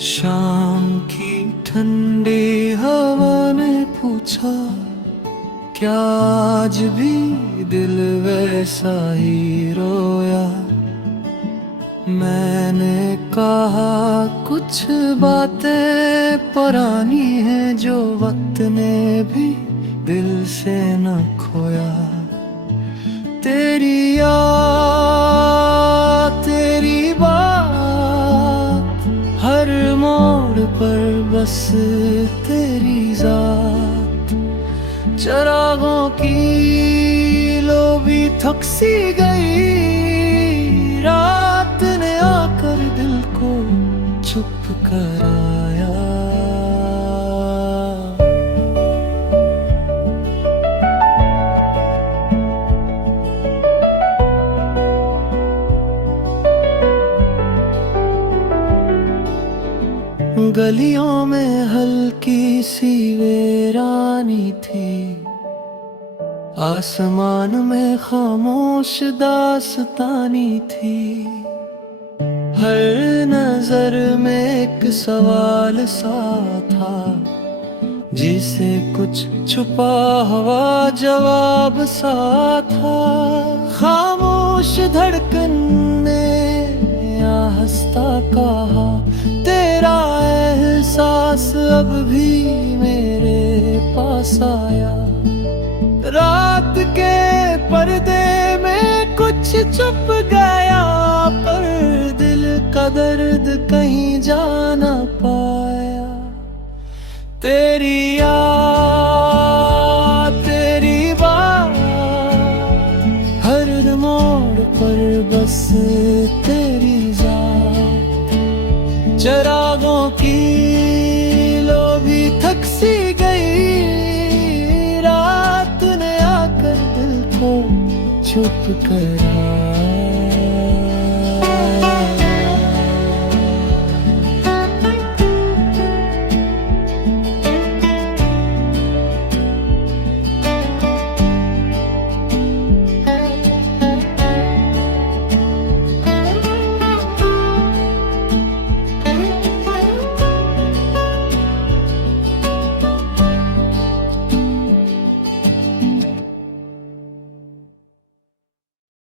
शाम की ठंडी हवा ने पूछा, क्या आज भी दिल वैसा ही रोया। मैंने कहा कुछ बातें पुरानी हैं जो वक्त ने भी दिल से न खोया। तेरी याद तेरी बात हर मोड़ पर बस तेरी जात। चरागों की लो भी थक सी गई, रात ने आकर दिल को चुप कराया। गलियों में हल्की सी वीरानी थी, आसमान में खामोश दास्तानी थी। हर नजर में एक सवाल सा था, जिसे कुछ छुपा हुआ जवाब सा था। खामोश धड़कन ने आहिस्ता कहा, तेरा एहसास अब भी मेरे पास आया। रात के पर्दे में कुछ छुप गया, पर दिल का दर्द कहीं जा न पाया। तेरी याद तेरी बात हर मोड़ पर बस तेरी जात। चरागों की लो भी थक सी गई, रात ने आकर दिल को चुप करा।